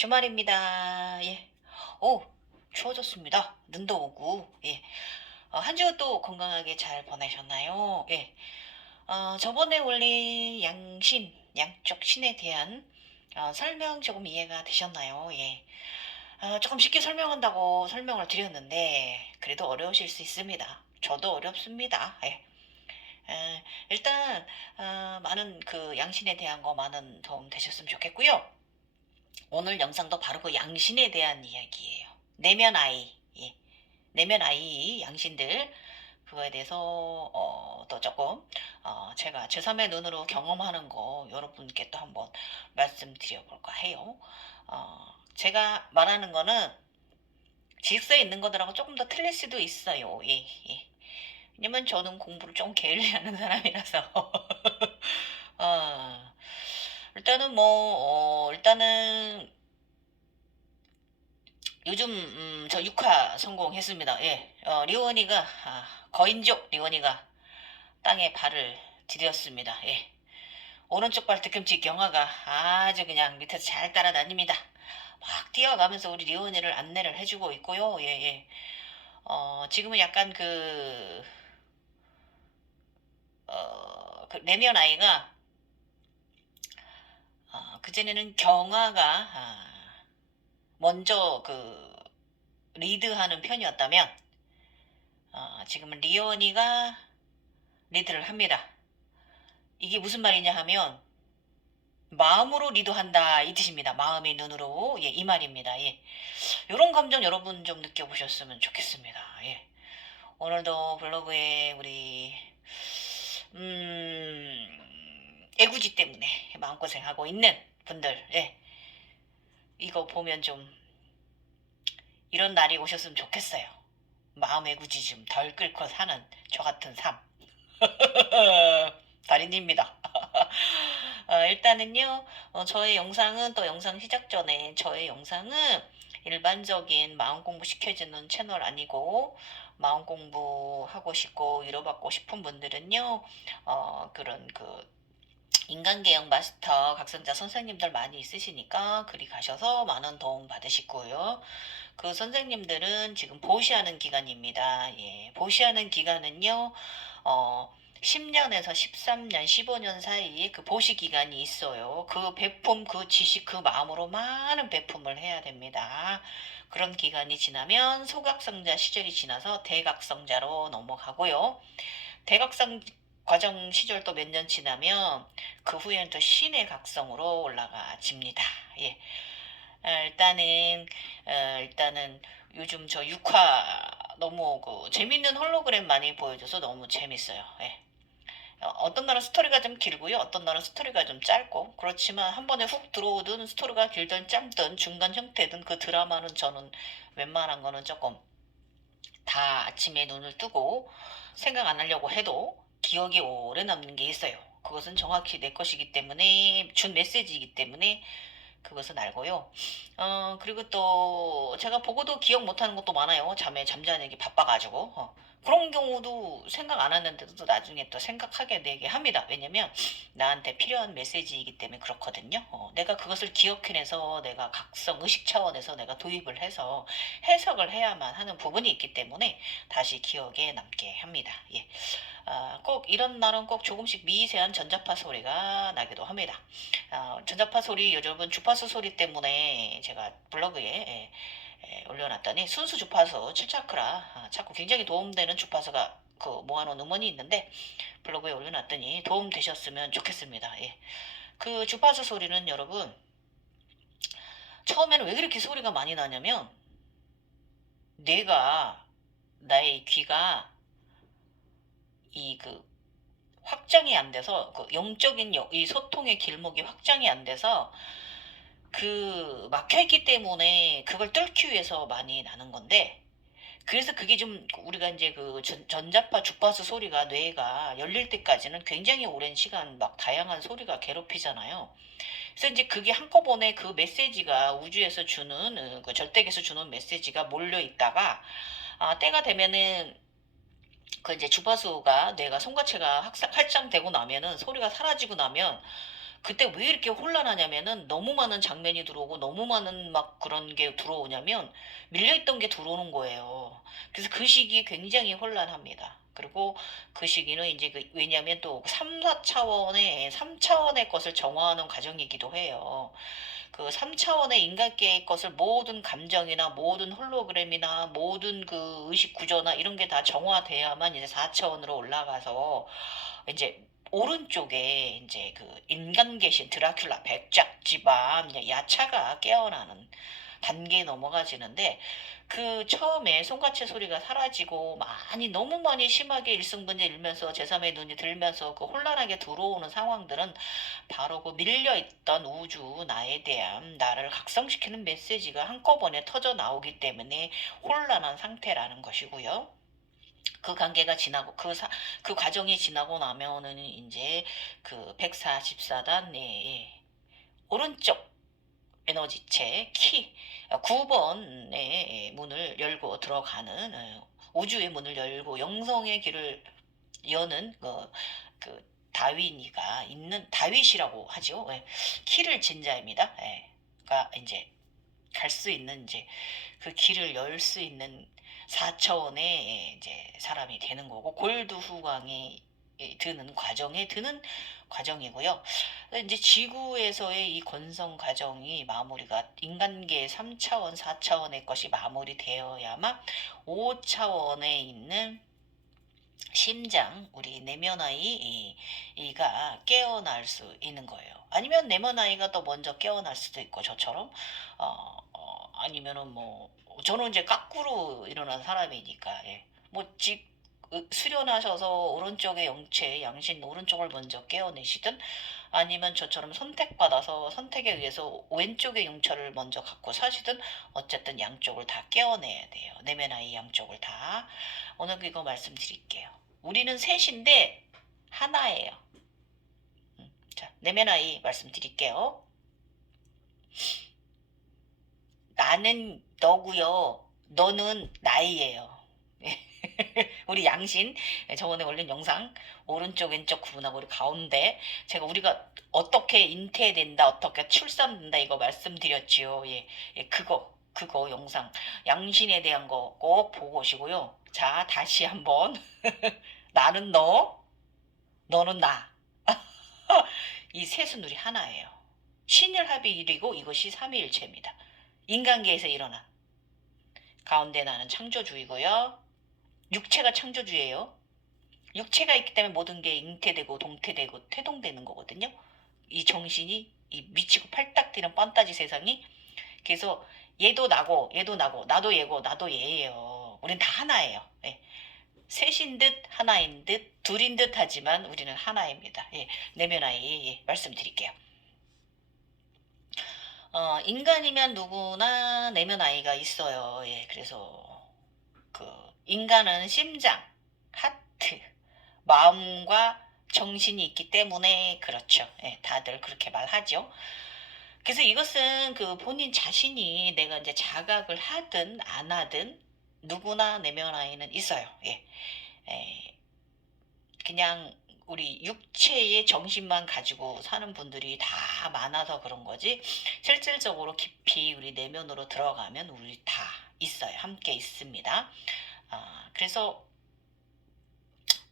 주말입니다. 예. 오, 추워졌습니다. 눈도 오고, 예. 한 주 또 건강하게 잘 보내셨나요? 예. 저번에 올린 양쪽 신에 대한 설명 조금 이해가 되셨나요? 예. 조금 쉽게 설명한다고 설명을 드렸는데, 그래도 어려우실 수 있습니다. 저도 어렵습니다. 예. 일단, 많은 그 양신에 대한 거 많은 도움 되셨으면 좋겠고요. 오늘 영상도 바로 그 양신에 대한 이야기예요. 내면 아이, 예. 내면 아이 양신들 그거에 대해서 또 조금 제가 제3의 눈으로 경험하는 거 여러분께 또 한번 말씀드려볼까 해요. 제가 말하는 거는 지식서에 있는 것들하고 조금 더 틀릴 수도 있어요. 예, 예. 왜냐면 저는 공부를 좀 게을리하는 사람이라서 어, 일단은 일단은 요즘 저 6화 성공했습니다. 예, 리원이가 거인족 리원이가 땅에 발을 디뎠습니다. 예, 오른쪽 발 뒤꿈치 경화가 아주 그냥 밑에서 잘 따라다닙니다. 막 뛰어가면서 우리 리원이를 안내를 해주고 있고요. 예, 예. 지금은 약간 그 내면 아이가 그전에는 경화가 먼저 리드하는 편이었다면 지금은 리온이가 리드를 합니다. 이게 무슨 말이냐 하면 마음으로 리드한다 이 뜻입니다. 마음의 눈으로 예, 이 말입니다. 예. 이런 감정 여러분 좀 느껴보셨으면 좋겠습니다. 예. 오늘도 블로그에 우리 애구지 때문에 마음고생하고 있는 분들 예. 이거 보면 좀 이런 날이 오셨으면 좋겠어요. 마음의 굳이 좀 덜 끓고 사는 저 같은 삶. 달인입니다. 일단은요, 저의 영상은 또 영상 시작 전에 저의 영상은 일반적인 마음 공부 시켜주는 채널 아니고, 마음 공부 하고 싶고, 위로받고 싶은 분들은요, 그런 인간개혁 마스터 각성자 선생님들 많이 있으시니까 그리 가셔서 많은 도움 받으시고요. 그 선생님들은 지금 보시하는 기간입니다. 예, 보시하는 기간은요, 어, 10년에서 13년, 15년 사이에 그 보시 기간이 있어요. 그 배품, 그 지식, 그 마음으로 많은 배품을 해야 됩니다. 그런 기간이 지나면 소각성자 시절이 지나서 대각성자로 넘어가고요. 대각성 과정 시절 또 몇 년 지나면 그 후에는 또 신의 각성으로 올라가집니다. 예. 일단은 요즘 저 6화 너무 재밌는 홀로그램 많이 보여줘서 너무 재밌어요. 예. 어떤 날은 스토리가 좀 길고요. 어떤 날은 스토리가 좀 짧고 그렇지만 한 번에 훅 들어오든 스토리가 길든 짧든 중간 형태든 그 드라마는 저는 웬만한 거는 조금 다 아침에 눈을 뜨고 생각 안 하려고 해도 기억이 오래 남는 게 있어요. 그것은 정확히 내 것이기 때문에 준 메시지이기 때문에 그것은 알고요. 그리고 또 제가 보고도 기억 못하는 것도 많아요. 잠자는 게 바빠가지고. 그런 경우도 생각 안 했는데도 또 나중에 또 생각하게 되게 합니다. 왜냐면 나한테 필요한 메시지이기 때문에 그렇거든요. 내가 그것을 기억해내서 내가 각성, 의식 차원에서 내가 도입을 해서 해석을 해야만 하는 부분이 있기 때문에 다시 기억에 남게 합니다. 예. 꼭 이런 날은 꼭 조금씩 미세한 전자파 소리가 나기도 합니다. 전자파 소리 여러분 주파수 소리 때문에 제가 블로그에 올려놨더니 순수 주파수 7차크라 자꾸 굉장히 도움되는 주파수가 모아놓은 음원이 있는데 블로그에 올려놨더니 도움 되셨으면 좋겠습니다. 예. 그 주파수 소리는 여러분 처음에는 왜 그렇게 소리가 많이 나냐면 뇌가 나의 귀가 확장이 안 돼서 영적인 이 소통의 길목이 확장이 안 돼서 막혀있기 때문에 그걸 뚫기 위해서 많이 나는 건데 그래서 그게 좀 우리가 이제 전자파 주파수 소리가 뇌가 열릴 때까지는 굉장히 오랜 시간 막 다양한 소리가 괴롭히잖아요. 그래서 이제 그게 한꺼번에 그 메시지가 우주에서 주는 그 절대계에서 주는 메시지가 몰려 있다가 때가 되면은 이제 주파수가 뇌가 송가체가 활성되고 나면은 소리가 사라지고 나면 그때 왜 이렇게 혼란하냐면은 너무 많은 장면이 들어오고 너무 많은 막 그런 게 들어오냐면 밀려있던 게 들어오는 거예요. 그래서 그 시기 굉장히 혼란합니다. 그리고 그 시기는 이제 왜냐면 또 3, 4차원의, 3차원의 것을 정화하는 과정이기도 해요. 그 3차원의 인간계의 것을 모든 감정이나 모든 홀로그램이나 모든 그 의식 구조나 이런 게 다 정화돼야만 이제 4차원으로 올라가서 이제 오른쪽에 이제 그 인간 계신 드라큘라 백작지밤 야차가 깨어나는 단계에 넘어가지는데 그 처음에 손가채 소리가 사라지고 많이 너무 많이 심하게 일승분제 일면서 제3의 눈이 들면서 그 혼란하게 들어오는 상황들은 바로 그 밀려있던 우주 나에 대한 나를 각성시키는 메시지가 한꺼번에 터져 나오기 때문에 혼란한 상태라는 것이고요. 그 관계가 지나고 그 과정이 지나고 나면은 이제 그 144단 오른쪽 에너지체 키 9번의 문을 열고 들어가는 우주의 문을 열고 영성의 길을 여는 그 다윈이가 있는 다윗이라고 하죠. 예. 키를 진 자입니다. 예. 가 이제 갈 수 있는 이제 그 길을 열 수 있는 4차원의 이제 사람이 되는 거고 골드 후광이 드는 과정에 드는 과정이고요. 이제 지구에서의 이 건성 과정이 마무리가 인간계의 3차원, 4차원의 것이 마무리되어야만 5차원에 있는 심장, 우리 내면아이가 깨어날 수 있는 거예요. 아니면 내면아이가 더 먼저 깨어날 수도 있고, 저처럼, 아니면은 뭐, 저는 이제 까꾸로 일어난 사람이니까, 예. 뭐, 수련하셔서 오른쪽의 영체, 양신 오른쪽을 먼저 깨어내시든, 아니면 저처럼 선택받아서 선택에 의해서 왼쪽의 영체를 먼저 갖고 사시든, 어쨌든 양쪽을 다 깨어내야 돼요. 내면아이 양쪽을 다. 오늘 이거 말씀드릴게요. 우리는 셋인데 하나예요. 자, 내면아이 말씀드릴게요. 나는 너고요. 너는 나이예요. 우리 양신 저번에 올린 영상 오른쪽 왼쪽 구분하고 우리 가운데 제가 우리가 어떻게 잉태된다 어떻게 출산된다 이거 말씀드렸지요. 예, 예 그거 영상 양신에 대한 거 꼭 보고 오시고요. 자 다시 한번 나는 너 너는 나 이 셋은 우리 하나예요. 신일합의 일이고 이것이 삼위일체입니다. 인간계에서 일어난 가운데 나는 창조주이고요. 육체가 창조주예요. 육체가 있기 때문에 모든 게 잉태되고 동태되고 태동되는 거거든요. 이 정신이 이 미치고 팔딱 뛰는 판타지 세상이 그래서 얘도 나고 얘도 나고 나도 얘고 나도 얘예요. 우린 다 하나예요. 예. 셋인 듯 하나인 듯 둘인 듯 하지만 우리는 하나입니다. 예. 내면아이 말씀드릴게요. 인간이면 누구나 내면아이가 있어요. 예. 그래서 그 인간은 심장, 하트, 마음과 정신이 있기 때문에 그렇죠. 예, 다들 그렇게 말하죠. 그래서 이것은 그 본인 자신이 내가 이제 자각을 하든 안 하든 누구나 내면 아이는 있어요. 예. 예, 그냥 우리 육체의 정신만 가지고 사는 분들이 다 많아서 그런 거지 실질적으로 깊이 우리 내면으로 들어가면 우리 다 있어요. 함께 있습니다. 그래서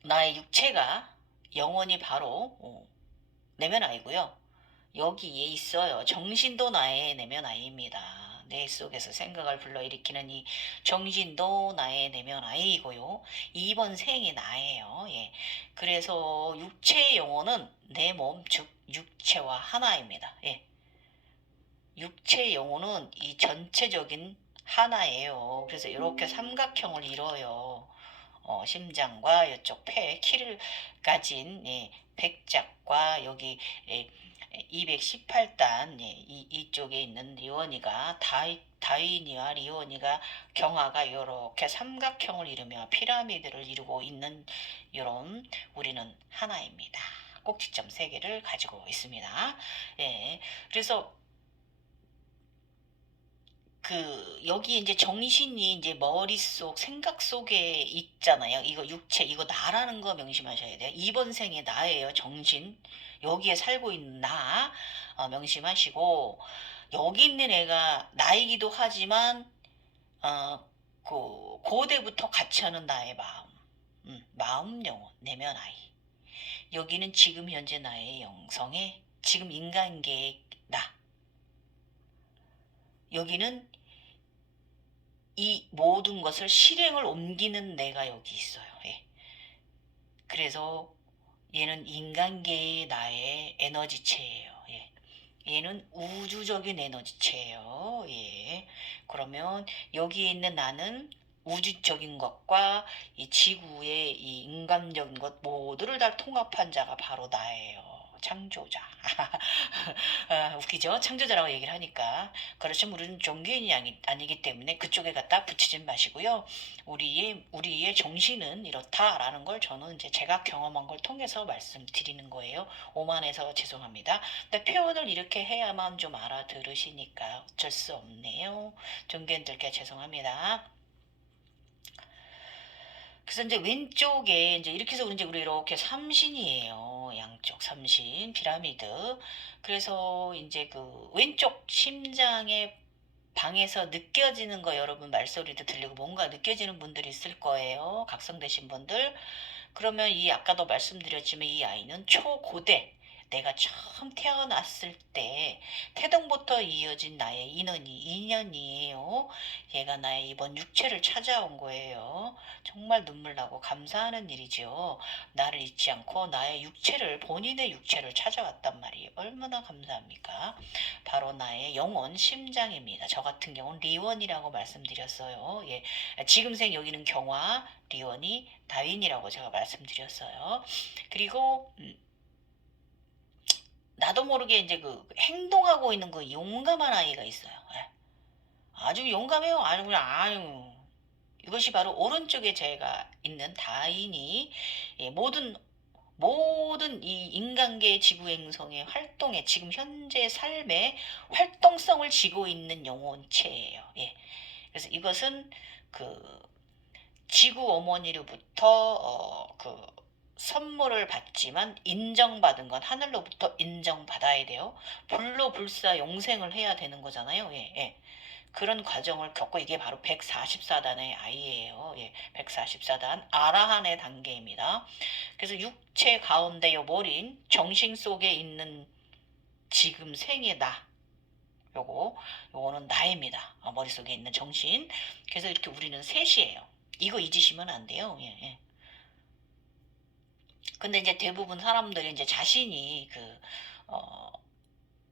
나의 육체가 영원히 바로 내면 아이고요. 여기에 있어요. 정신도 나의 내면 아이입니다. 내 속에서 생각을 불러일으키는 이 정신도 나의 내면 아이이고요. 이번 생이 나예요. 예. 그래서 육체의 영혼은 내 몸, 즉 육체와 하나입니다. 예. 육체의 영혼은 이 전체적인 하나예요. 그래서 이렇게 삼각형을 이뤄요. 심장과 이쪽 폐, 키를 가진 백작과 여기 218단 이쪽에 있는 리원이가 다윈이와 리원이가 경화가 이렇게 삼각형을 이루며 피라미드를 이루고 있는 이런 우리는 하나입니다. 꼭지점 3개를 가지고 있습니다. 예, 그래서 여기 이제 정신이 이제 머릿속, 생각 속에 있잖아요. 이거 육체, 이거 나라는 거 명심하셔야 돼요. 이번 생에 나예요, 정신. 여기에 살고 있는 나 명심하시고, 여기 있는 애가 나이기도 하지만 고대부터 같이 하는 나의 마음, 마음, 영혼, 내면 아이. 여기는 지금 현재 나의 영성에 지금 인간계의 나. 여기는 이 모든 것을 실행을 옮기는 내가 여기 있어요. 예. 그래서 얘는 인간계의 나의 에너지체예요. 예. 얘는 우주적인 에너지체예요. 예. 그러면 여기에 있는 나는 우주적인 것과 이 지구의 이 인간적인 것 모두를 다 통합한 자가 바로 나예요. 창조자. 웃기죠? 창조자라고 얘기를 하니까. 그렇지만 우리는 종교인이 아니기 때문에 그쪽에 갖다 붙이지 마시고요. 우리의 정신은 이렇다라는 걸 저는 이제 제가 경험한 걸 통해서 말씀드리는 거예요. 오만해서 죄송합니다. 근데 표현을 이렇게 해야만 좀 알아들으시니까 어쩔 수 없네요. 종교인들께 죄송합니다. 그래서 이제 왼쪽에 이제 이렇게 해서 이제 우리 이렇게 삼신이에요. 양쪽 삼신 피라미드. 그래서 이제 그 왼쪽 심장의 방에서 느껴지는 거 여러분 말소리도 들리고 뭔가 느껴지는 분들이 있을 거예요. 각성되신 분들. 그러면 이 아까도 말씀드렸지만 이 아이는 초고대 내가 처음 태어났을 때 태동부터 이어진 나의 인연이에요. 얘가 나의 이번 육체를 찾아온 거예요. 정말 눈물 나고 감사하는 일이죠. 나를 잊지 않고 나의 육체를 본인의 육체를 찾아왔단 말이에요. 얼마나 감사합니까? 바로 나의 영혼 심장입니다. 저 같은 경우는 리원이라고 말씀드렸어요. 예. 지금생 여기는 경화, 리원이 다윈이라고 제가 말씀드렸어요. 그리고 나도 모르게 이제 그 행동하고 있는 그 용감한 아이가 있어요. 예. 아주 용감해요. 아주 그냥 아유. 이것이 바로 오른쪽에 제가 있는 다인이 예, 모든 이 인간계 지구행성의 활동에 지금 현재 삶의 활동성을 지고 있는 영혼체예요. 예. 그래서 이것은 그 지구 어머니로부터 선물을 받지만 인정받은 건 하늘로부터 인정받아야 돼요. 불로불사 영생을 해야 되는 거잖아요. 예, 예. 그런 과정을 겪고 이게 바로 144단의 아이예요. 예, 144단 아라한의 단계입니다. 그래서 육체 가운데 여버린 정신 속에 있는 지금 생의 나 요거는 나입니다. 머릿속에 있는 정신. 그래서 이렇게 우리는 셋이에요. 이거 잊으시면 안 돼요. 예, 예. 근데 이제 대부분 사람들이 이제 자신이 어,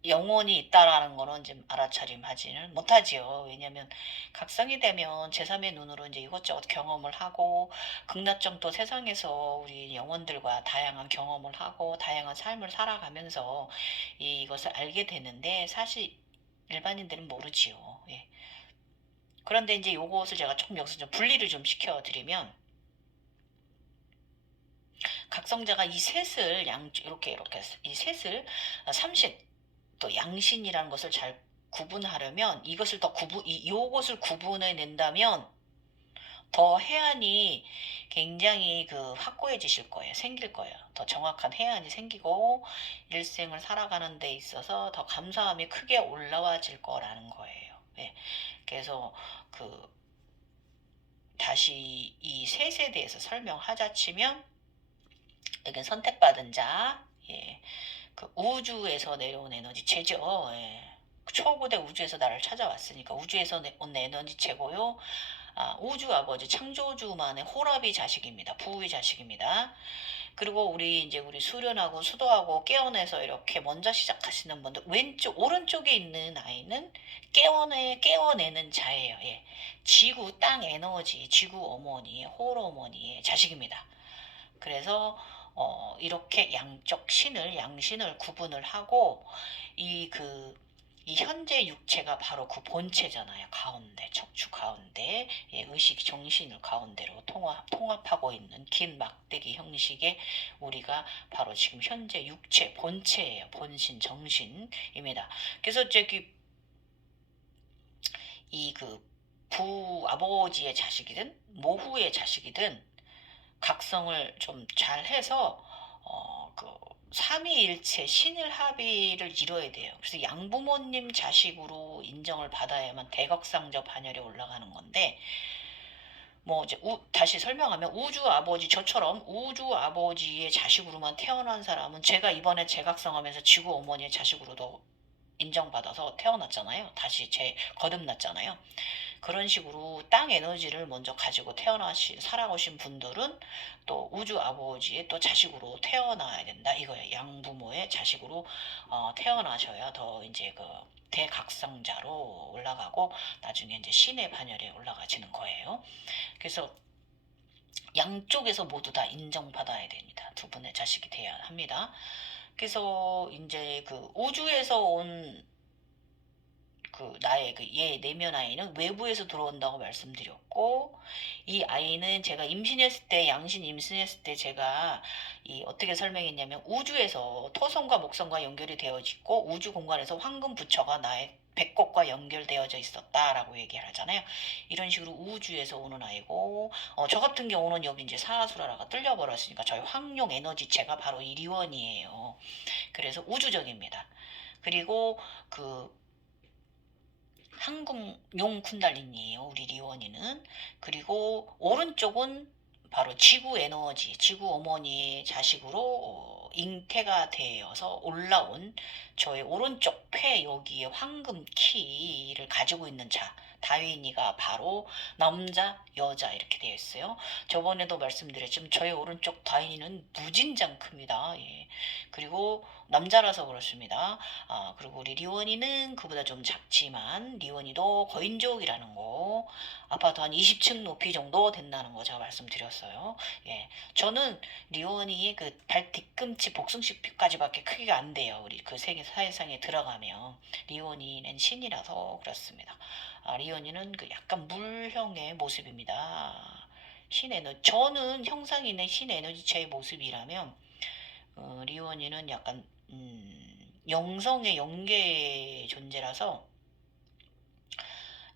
영혼이 있다라는 거는 좀 알아차림하지는 못하지요. 왜냐면 각성이 되면 제3의 눈으로 이제 이것저것 경험을 하고 극락정 또 세상에서 우리 영혼들과 다양한 경험을 하고 다양한 삶을 살아가면서 이것을 알게 되는데 사실 일반인들은 모르지요. 예. 그런데 이제 요것을 제가 조금 여기서 좀 분리를 좀 시켜드리면 각성자가 이 셋을 이렇게 이 셋을 삼신 또 양신이라는 것을 잘 구분하려면 이것을 더 요것을 구분해 낸다면 더 해안이 굉장히 확고해지실 거예요. 생길 거예요. 더 정확한 해안이 생기고 일생을 살아가는 데 있어서 더 감사함이 크게 올라와질 거라는 거예요. 예. 그래서 다시 이 셋에 대해서 설명하자 치면 여기 선택받은 자, 예, 우주에서 내려온 에너지체죠. 예. 초고대 우주에서 나를 찾아왔으니까 우주에서 온 에너지체고요. 우주 아버지 창조주만의 호라비 자식입니다. 부의 자식입니다. 그리고 우리 수련하고 수도하고 깨어내서 이렇게 먼저 시작하시는 분들 오른쪽에 있는 아이는 깨어내는 자예요. 예. 지구 땅 에너지 지구 어머니의 홀 어머니의 자식입니다. 그래서 이렇게 양신을 구분을 하고 이 현재 육체가 바로 그 본체잖아요. 가운데 척추 가운데 예, 의식 정신을 가운데로 통합하고 있는 긴 막대기 형식의 우리가 바로 지금 현재 육체 본체예요. 본신 정신입니다. 그래서 저기 부 아버지의 자식이든 모후의 자식이든 각성을 좀 잘해서 삼위일체 신일합의를 이뤄야 돼요. 그래서 양부모님 자식으로 인정을 받아야만 대각상저 반열에 올라가는 건데, 뭐 이제 다시 설명하면 우주 아버지, 저처럼 우주 아버지의 자식으로만 태어난 사람은, 제가 이번에 제각성하면서 지구 어머니의 자식으로도 인정받아서 태어났잖아요. 다시 거듭났잖아요. 그런 식으로 땅 에너지를 먼저 가지고 살아오신 분들은 또 우주 아버지의 또 자식으로 태어나야 된다 이거예요. 양부모의 자식으로 태어나셔야 더 이제 그 대각성자로 올라가고 나중에 이제 신의 반열에 올라가지는 거예요. 그래서 양쪽에서 모두 다 인정받아야 됩니다. 두 분의 자식이 돼야 합니다. 그래서 이제 그 우주에서 온 나의 얘 내면 아이는 외부에서 들어온다고 말씀드렸고, 이 아이는 제가 임신했을 때, 양신 임신했을 때 제가 어떻게 설명했냐면, 우주에서 토성과 목성과 연결이 되어지고 우주 공간에서 황금 부처가 나의 배꼽과 연결되어져 있었다라고 얘기를 하잖아요. 이런 식으로 우주에서 오는 아이고, 저 같은 경우는 여기 이제 사하수라라가 뚫려버렸으니까 저희 황룡 에너지체가 바로 이 리원이에요. 그래서 우주적입니다. 그리고 그 한국용 쿤달리니예요. 우리 리원이는. 그리고 오른쪽은 바로 지구 에너지, 지구 어머니의 자식으로 잉태가 되어서 올라온 저의 오른쪽 폐 여기에 황금 키를 가지고 있는 자, 다윈이가 바로 남자, 여자 이렇게 되어 있어요. 저번에도 말씀드렸지만 저의 오른쪽 다윈이는 무진장 큽니다. 예. 그리고 남자라서 그렇습니다. 그리고 우리 리원이는 그보다 좀 작지만 리원이도 거인족이라는 거, 아파트 한 20층 높이 정도 된다는 거 제가 말씀드렸어요. 예, 저는 리원이의 그 발 뒤꿈치 복숭식까지밖에 크기가 안 돼요. 우리 그 세계 사회상에 들어가면 리원이는 신이라서 그렇습니다. 리원이는 그 약간 물형의 모습입니다. 저는 형상이 있는 신에너지체의 모습이라면 리원이는 약간 영성의 영계 존재라서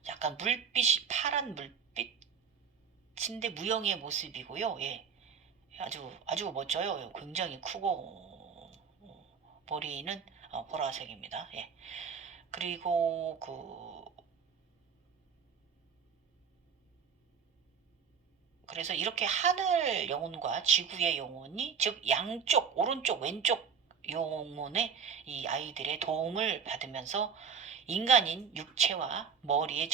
약간 물빛이 파란 물빛인데 무형의 모습이고요. 예, 아주 멋져요. 굉장히 크고 머리는 보라색입니다. 예. 그리고 그래서 이렇게 하늘 영혼과 지구의 영혼이, 즉 양쪽 오른쪽 왼쪽 영혼의 이 아이들의 도움을 받으면서 인간인 육체와 머리에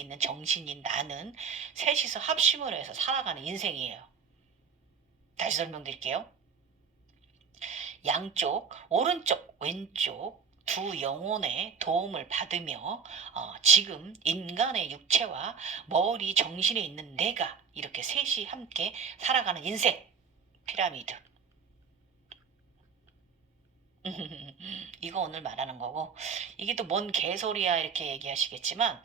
있는 정신인 나는 셋이서 합심을 해서 살아가는 인생이에요. 다시 설명드릴게요. 양쪽 오른쪽 왼쪽 두 영혼의 도움을 받으며 지금 인간의 육체와 머리 정신에 있는 내가 이렇게 셋이 함께 살아가는 인생 피라미드. 이거 오늘 말하는 거고, 이게 또 뭔 개소리야 이렇게 얘기하시겠지만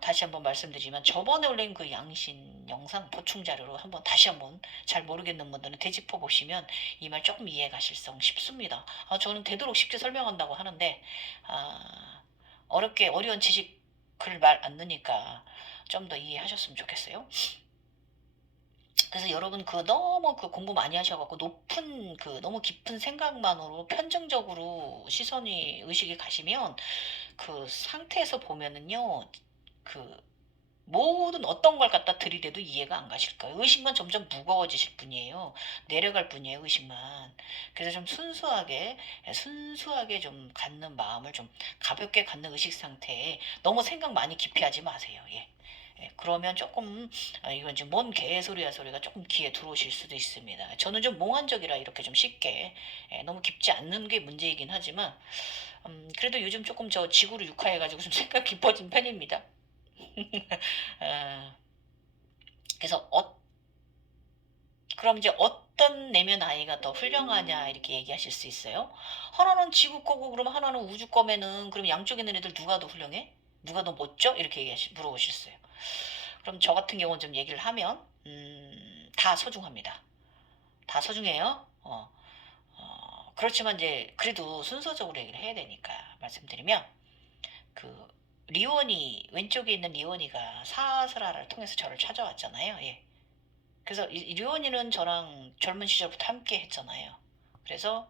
다시 한번 말씀드리면, 저번에 올린 그 양신 영상 보충 자료로 다시 한번 잘 모르겠는 분들은 되짚어 보시면 이 말 조금 이해가실성 쉽습니다. 저는 되도록 쉽게 설명한다고 하는데 어려운 지식을 말 안 넣으니까 좀 더 이해하셨으면 좋겠어요. 그래서 여러분 너무 공부 많이 하셔갖고 높은 너무 깊은 생각만으로 편증적으로 의식이 가시면 그 상태에서 보면은요, 그 모든 어떤 걸 갖다 들이대도 이해가 안 가실 거예요. 의식만 점점 무거워지실 뿐이에요. 내려갈 뿐이에요, 의식만. 그래서 좀 순수하게 좀 갖는 마음을 좀 가볍게 갖는 의식 상태에 너무 생각 많이 깊이 하지 마세요. 예. 예, 그러면 조금 이건 지금 뭔 개소리야 소리가 조금 귀에 들어오실 수도 있습니다. 저는 좀 몽환적이라 이렇게 좀 쉽게 너무 깊지 않는 게 문제이긴 하지만 그래도 요즘 조금 저 지구를 육화해가지고 좀 생각 깊어진 편입니다. 어, 그래서 그럼 이제 어떤 내면 아이가 더 훌륭하냐 이렇게 얘기하실 수 있어요. 하나는 지구 거고 그럼 하나는 우주 거면은 그럼 양쪽에 있는 애들 누가 더 훌륭해? 누가 더 멋져? 이렇게 물어보실 수 있어요. 그럼 저 같은 경우는 좀 얘기를 하면 다 소중합니다. 다 소중해요. 그렇지만 이제 그래도 순서적으로 얘기를 해야 되니까 말씀드리면, 그 리원이 왼쪽에 있는 리원이가 사스라를 통해서 저를 찾아왔잖아요. 예. 그래서 리원이는 저랑 젊은 시절부터 함께 했잖아요. 그래서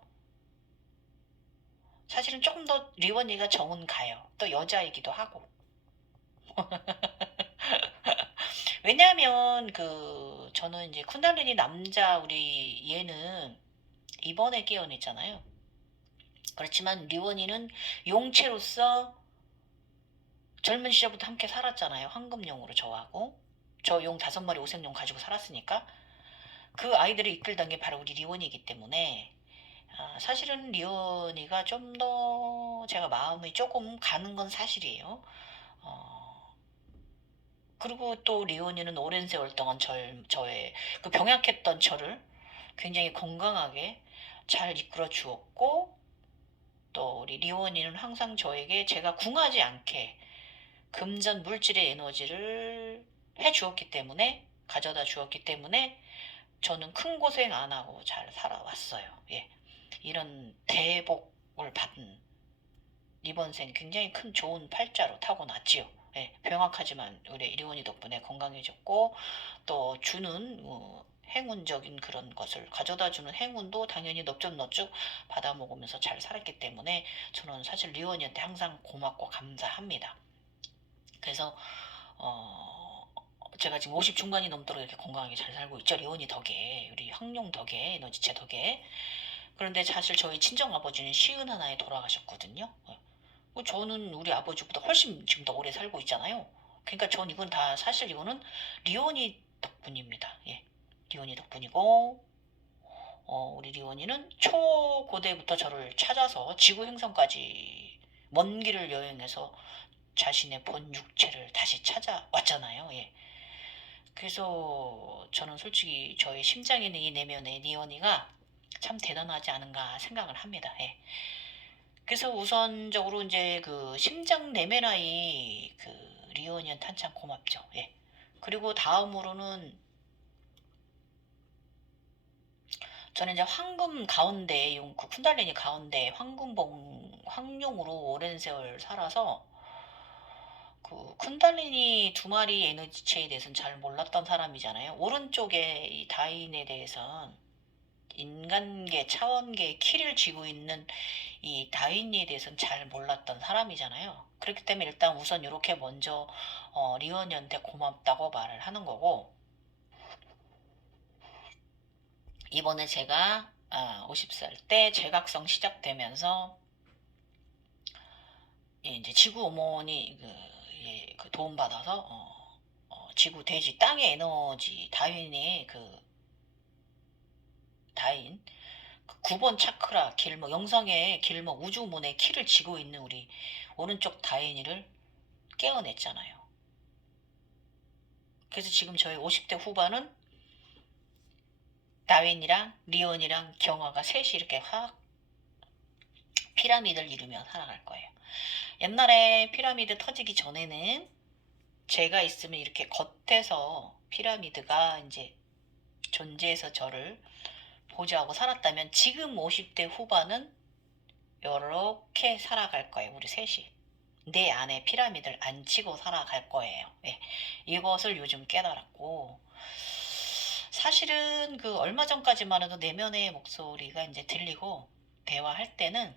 사실은 조금 더 리원이가 정은 가요. 또 여자이기도 하고. 왜냐하면 저는 이제 쿤달리니 남자 우리 얘는 이번에 깨어냈잖아요. 그렇지만 리원이는 용체로서 젊은 시절부터 함께 살았잖아요. 황금용으로 저하고. 저 용 5마리 오색용 가지고 살았으니까 그 아이들을 이끌던 게 바로 우리 리원이기 때문에 사실은 리원이가 좀 더 제가 마음이 조금 가는 건 사실이에요. 어, 그리고 또 리온이는 오랜 세월 동안 저의 그 병약했던 저를 굉장히 건강하게 잘 이끌어 주었고, 또 우리 리온이는 항상 저에게 제가 궁하지 않게 금전 물질의 에너지를 해 주었기 때문에, 가져다 주었기 때문에 저는 큰 고생 안 하고 잘 살아왔어요. 예. 이런 대복을 받은 이번 생 굉장히 큰 좋은 팔자로 타고났지요. 예, 병약하지만 우리 리원이 덕분에 건강해졌고 또 주는 행운적인 그런 것을 가져다주는 행운도 당연히 넙죽넙죽 받아먹으면서 잘 살았기 때문에 저는 사실 리원이한테 항상 고맙고 감사합니다. 그래서 어, 제가 지금 50 중반이 넘도록 이렇게 건강하게 잘 살고 있죠. 리원이 덕에, 우리 황룡 덕에, 에너지체 덕에. 그런데 사실 저희 친정아버지는 시은 하나에 돌아가셨거든요. 저는 우리 아버지보다 훨씬 지금 더 오래 살고 있잖아요. 그러니까 전 이건 다 사실 이거는 리온이 덕분입니다. 예. 리온이 덕분이고 우리 리온이는 초고대부터 저를 찾아서 지구 행성까지 먼 길을 여행해서 자신의 본 육체를 다시 찾아왔잖아요. 예. 그래서 저는 솔직히 저의 심장에 있는 이 내면의 리온이가 참 대단하지 않은가 생각을 합니다. 예. 그래서 우선적으로 이제 그 심장 내면아이 리오니언 한참 고맙죠. 예. 그리고 다음으로는 저는 이제 황금 가운데 그 쿤달리니 가운데 황금봉 황룡으로 오랜 세월 살아서 그 쿤달리니 2마리 에너지체에 대해서는 잘 몰랐던 사람이잖아요. 오른쪽에 이 다인에 대해서는 인간계, 차원계의 키를 쥐고 있는 이 다윈리에 대해서는 잘 몰랐던 사람이잖아요. 그렇기 때문에 일단 우선 이렇게 먼저 리원이한테 고맙다고 말을 하는 거고, 이번에 제가 50살 때 제각성 시작되면서 이제 지구 어머니 그 도움 받아서 지구 대지 땅의 에너지 다윈의 다인 9번 차크라 길목 영성의 길목 우주문의 키를 쥐고 있는 우리 오른쪽 다인이를 깨어냈잖아요. 그래서 지금 저희 50대 후반은 다윈이랑 리온이랑 경화가 셋이 이렇게 확 피라미드를 이루며 살아갈 거예요. 옛날에 피라미드 터지기 전에는 제가 있으면 이렇게 겉에서 피라미드가 이제 존재해서 저를 보좌하고 살았다면 지금 50대 후반은 이렇게 살아갈 거예요. 우리 셋이. 내 안에 피라미드를 안 치고 살아갈 거예요. 예. 이것을 요즘 깨달았고 사실은 그 얼마 전까지만 해도 내면의 목소리가 이제 들리고 대화할 때는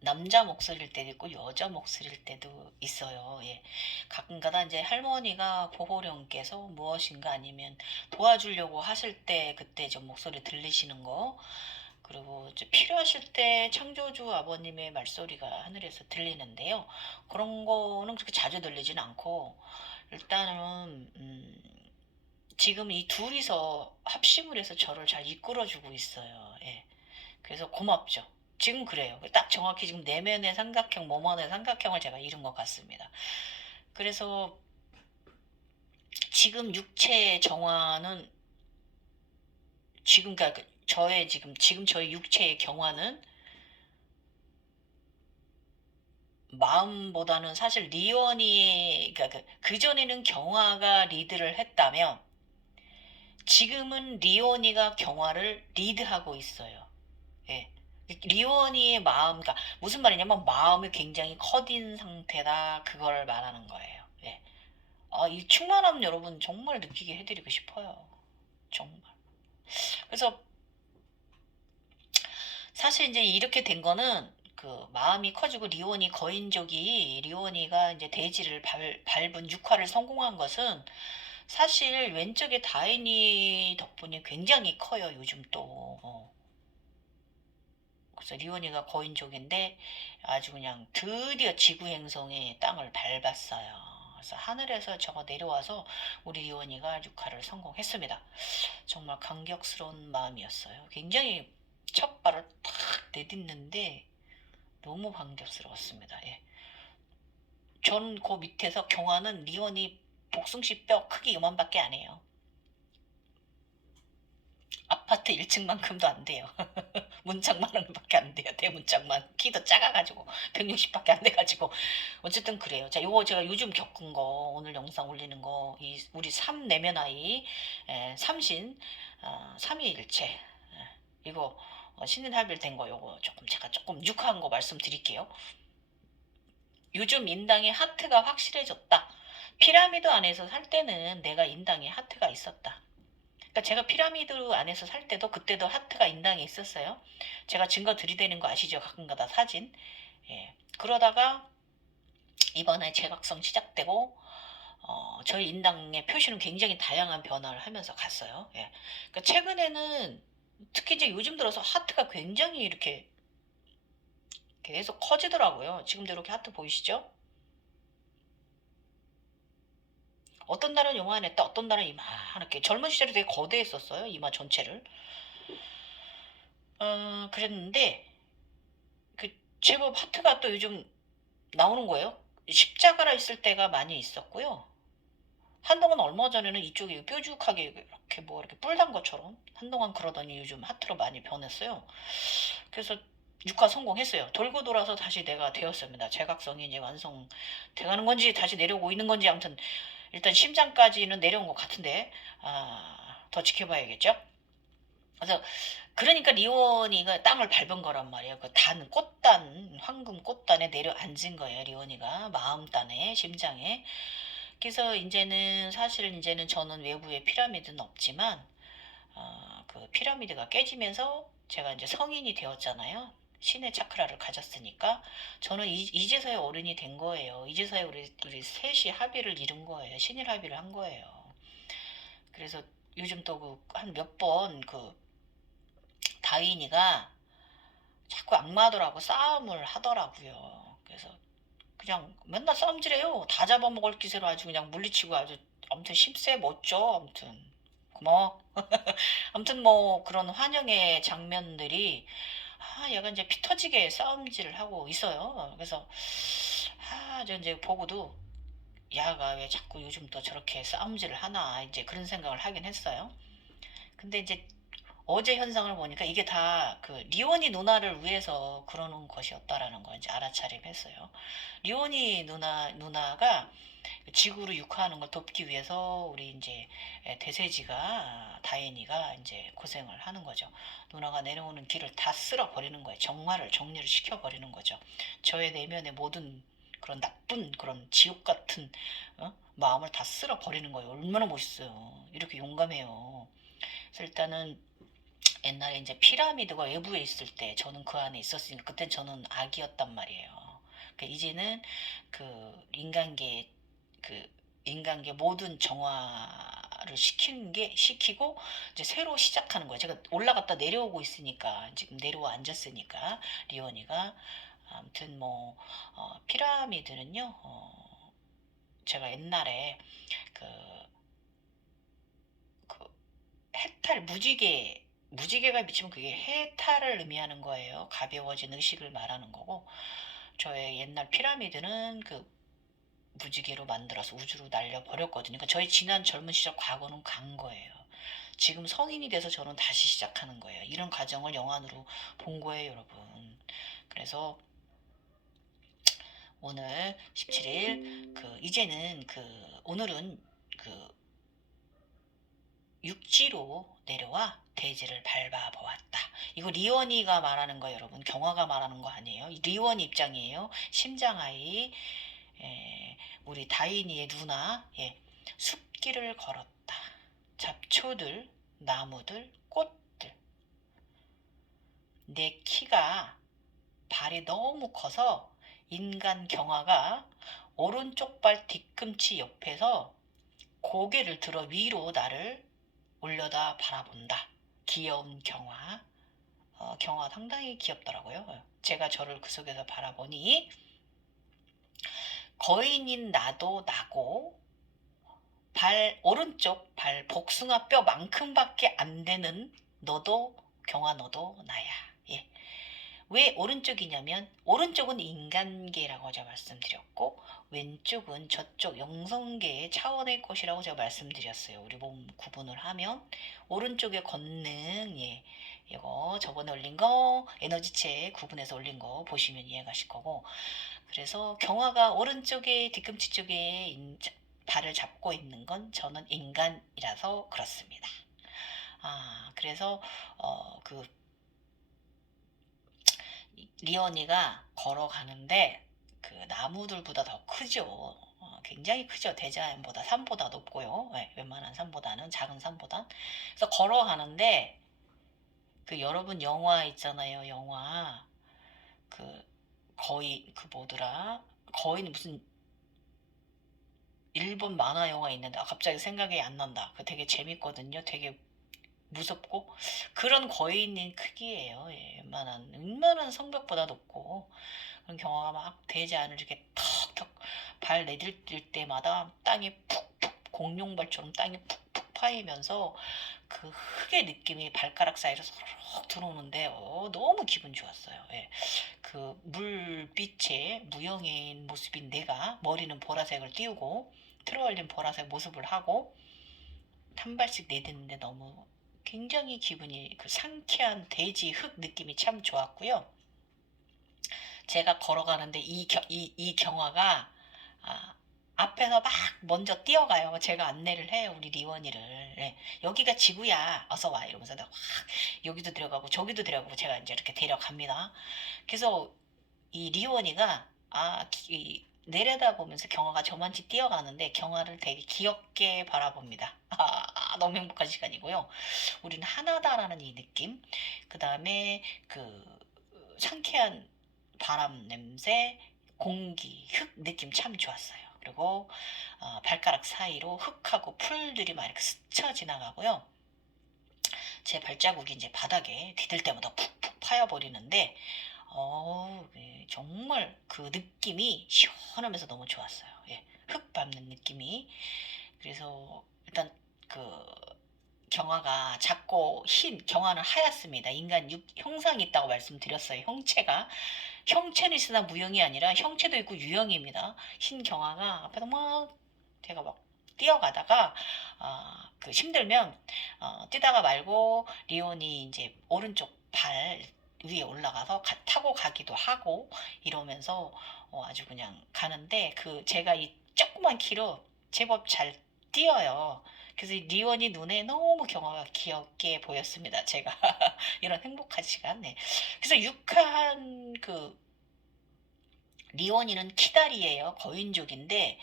남자 목소리일 때도 있고 여자 목소리일 때도 있어요. 예. 가끔가다 이제 할머니가 보호령께서 무엇인가 아니면 도와주려고 하실 때 그때 좀 목소리 들리시는 거 그리고 이제 필요하실 때 창조주 아버님의 말소리가 하늘에서 들리는데요. 그런 거는 그렇게 자주 들리진 않고 일단은 지금 이 둘이서 합심을 해서 저를 잘 이끌어주고 있어요. 예. 그래서 고맙죠. 지금 그래요. 딱 정확히 지금 내면의 삼각형, 몸안의 삼각형을 제가 이룬 것 같습니다. 그래서 지금 육체의 정화는 그러니까 지금 저의 육체의 경화는 마음보다는 사실 리원이 그러니까 그전에는 경화가 리드를 했다면 지금은 리원이가 경화를 리드하고 있어요. 예. 리원이의 마음, 그러니까 무슨 말이냐면 마음이 굉장히 커진 상태다 그걸 말하는 거예요. 예. 이 충만함 여러분 정말 느끼게 해드리고 싶어요. 정말. 그래서 사실 이제 이렇게 된 거는 그 마음이 커지고 리오니가 이제 대지를 밟은 육화를 성공한 것은 사실 왼쪽에 다인이 덕분이 굉장히 커요. 요즘 또. 그래서 리오니가 거인족인데 아주 그냥 드디어 지구 행성의 땅을 밟았어요. 그래서 하늘에서 저거 내려와서 우리 리오니가 육화를 성공했습니다. 정말 감격스러운 마음이었어요. 굉장히 첫 발을 탁 내딛는데 너무 감격스러웠습니다. 예. 전 그 밑에서 경화는 리온이 복숭씨 뼈 크기 요만밖에 안 해요. 아파트 1층만큼도 안 돼요. 문짝만 원밖에 안 돼요. 대문짝만. 키도 작아가지고 160밖에 안 돼가지고 어쨌든 그래요. 자, 요거 제가 요즘 겪은 거 오늘 영상 올리는 거 이 우리 3 내면 아이 삼신 삼위일체 이거 신인합일 된 거 요거 제가 조금 육화한 거 말씀드릴게요. 요즘 인당의 하트가 확실해졌다. 피라미드 안에서 살 때는 내가 인당에 하트가 있었다. 그러니까 제가 피라미드 안에서 살 때도 그때도 하트가 인당에 있었어요. 제가 증거 들이대는 거 아시죠? 가끔가다 사진. 예. 그러다가 이번에 제각성 시작되고 저희 인당의 표시는 굉장히 다양한 변화를 하면서 갔어요. 예. 그러니까 최근에는 특히 이제 요즘 들어서 하트가 굉장히 이렇게 계속 커지더라고요. 지금도 이렇게 하트 보이시죠? 어떤 날은 요만했다, 어떤 날은 이만하게. 젊은 시절에 되게 거대했었어요. 이마 전체를. 그랬는데 그 제법 하트가 또 요즘 나오는 거예요. 십자가라 있을 때가 많이 있었고요. 한동안 얼마 전에는 이쪽이 뾰족하게 이렇게 뭐 이렇게 뿔난 것처럼 한동안 그러더니 요즘 하트로 많이 변했어요. 그래서 육화 성공했어요. 돌고 돌아서 다시 내가 되었습니다. 제각성이 이제 완성돼가는 건지 다시 내려오고 있는 건지 아무튼 일단 심장까지는 내려온 것 같은데 더 지켜봐야겠죠. 그래서 그러니까 리오니가 땅을 밟은 거란 말이에요. 그 꽃단, 황금 꽃단에 내려앉은 거예요. 리오니가 마음단에, 심장에. 그래서 이제는 저는 외부에 피라미드는 없지만 그 피라미드가 깨지면서 제가 이제 성인이 되었잖아요. 신의 차크라를 가졌으니까 저는 이제서야 어른이 된 거예요. 이제서야 우리 셋이 합의를 이룬 거예요. 신일 합의를 한 거예요. 그래서 요즘 또 그 한 몇 번 그 다인이가 자꾸 악마들하고 싸움을 하더라고요. 그래서 그냥 맨날 싸움질해요. 다 잡아먹을 기세로 아주 그냥 물리치고 아주 아무튼 힘세 멋져. 아무튼 고마워. 아무튼 뭐 그런 환영의 장면들이 얘가 이제 피 터지게 싸움질을 하고 있어요. 그래서 저 이제 보고도 야가 왜 자꾸 요즘 또 저렇게 싸움질을 하나 이제 그런 생각을 하긴 했어요. 근데 이제 어제 현상을 보니까 이게 다 그 리오니 누나를 위해서 그러는 것이었다라는 걸 이제 알아차림했어요. 리오니 누나가 지구로 육화하는 걸 돕기 위해서 우리 이제 대세지가 다인이가 이제 고생을 하는 거죠. 누나가 내려오는 길을 다 쓸어 버리는 거예요. 정리를 시켜 버리는 거죠. 저의 내면의 모든 그런 나쁜 그런 지옥 같은 마음을 다 쓸어 버리는 거예요. 얼마나 멋있어요. 이렇게 용감해요. 그래서 일단은 옛날에 이제 피라미드가 외부에 있을 때 저는 그 안에 있었으니까 그때 저는 아기였단 말이에요. 그러니까 이제는 그 인간계 모든 정화를 시키고 이제 새로 시작하는 거예요. 제가 올라갔다 내려오고 있으니까 지금 내려와 앉았으니까 리오니가 아무튼 뭐 피라미드는요. 제가 옛날에 그, 그 해탈 무지개가 비치면 그게 해탈을 의미하는 거예요. 가벼워진 의식을 말하는 거고 저의 옛날 피라미드는 그 무지개로 만들어서 우주로 날려버렸거든요. 그러니까 저희 지난 젊은 시절 과거는 간 거예요. 지금 성인이 돼서 저는 다시 시작하는 거예요. 이런 과정을 영안으로 본 거예요, 여러분. 그래서 오늘 17일 이제는 오늘은 육지로 내려와 대지를 밟아 보았다. 이거 리원이가 말하는 거 여러분. 경화가 말하는 거 아니에요. 리원 입장이에요. 심장아이 우리 다인이의 누나 숲길을 걸었다. 잡초들, 나무들, 꽃들. 내 키가 발이 너무 커서 인간 경화가 오른쪽 발 뒤꿈치 옆에서 고개를 들어 위로 나를 올려다 바라본다. 귀여운 경화. 경화 상당히 귀엽더라고요. 제가 저를 그 속에서 바라보니 거인인 나도 나고 오른쪽 발 복숭아 뼈만큼밖에 안 되는 너도 경화 너도 나야. 예. 왜 오른쪽이냐면 오른쪽은 인간계라고 제가 말씀드렸고 왼쪽은 저쪽 영성계의 차원의 것이라고 제가 말씀드렸어요. 우리 몸 구분을 하면 오른쪽의 권능, 예, 이거 저번에 올린 거 에너지체 구분해서 올린 거 보시면 이해가실 거고, 그래서 경화가 오른쪽에 뒤꿈치 쪽에 발을 잡고 있는 건 저는 인간이라서 그렇습니다. 그래서 그 리언이가 걸어가는데 그 나무들보다 더 크죠. 굉장히 크죠. 대자연보다 산보다 높고요. 네, 웬만한 산보다는 작은 산보다. 그래서 걸어가는데 그 여러분 영화 있잖아요. 영화 그 거의 그 뭐더라? 거의는 무슨 일본 만화 영화 있는데 갑자기 생각이 안 난다. 그 되게 재밌거든요. 되게 무섭고 그런 거인인 크기예요. 예, 웬만한 성벽보다 높고 그런 경화가 막 대자연을 이렇게 턱턱 발 내딜 때마다 땅이 푹푹 공룡발처럼 땅이 푹푹 파이면서 그 흙의 느낌이 발가락 사이로 서로 들어오는데 너무 기분 좋았어요. 예. 그 물빛에 무영인 모습인 내가 머리는 보라색을 띄우고 틀어올린 보라색 모습을 하고 한 발씩 내딛는데 너무 굉장히 기분이 그 상쾌한 대지 흙 느낌이 참 좋았고요. 제가 걸어가는데 이 경화가 앞에서 막 먼저 뛰어가요. 제가 안내를 해요. 우리 리원이를. 네. 여기가 지구야. 어서 와. 이러면서 확 여기도 들어가고 저기도 들어가고 제가 이제 이렇게 데려갑니다. 그래서 이 리원이가 내려다보면서 경화가 저만치 뛰어가는데 경화를 되게 귀엽게 바라봅니다. 너무 행복한 시간이고요. 우리는 하나다라는 이 느낌, 그 다음에 그 상쾌한 바람 냄새, 공기, 흙 느낌 참 좋았어요. 그리고 발가락 사이로 흙하고 풀들이 막 이렇게 스쳐 지나가고요. 제 발자국이 이제 바닥에 디딜 때마다 푹푹 파여버리는데 정말 그 느낌이 시원하면서 너무 좋았어요. 예, 흙 밟는 느낌이. 그래서 일단 그 경화가 작고 경화는 하얗습니다. 인간 형상이 있다고 말씀드렸어요. 형체는 있으나 무형이 아니라 형체도 있고 유형입니다. 흰 경화가 앞에서 막 제가 막 뛰어가다가 그 힘들면 뛰다가 말고 리온이 이제 오른쪽 발 위에 올라가서 타고 가기도 하고 이러면서 아주 그냥 가는데 그 제가 이 조그만 키로 제법 잘 뛰어요. 그래서 리원이 눈에 너무 경화가 귀엽게 보였습니다. 제가 이런 행복한 시간에. 그래서 육한 그 리원이는 키다리예요. 거인족인데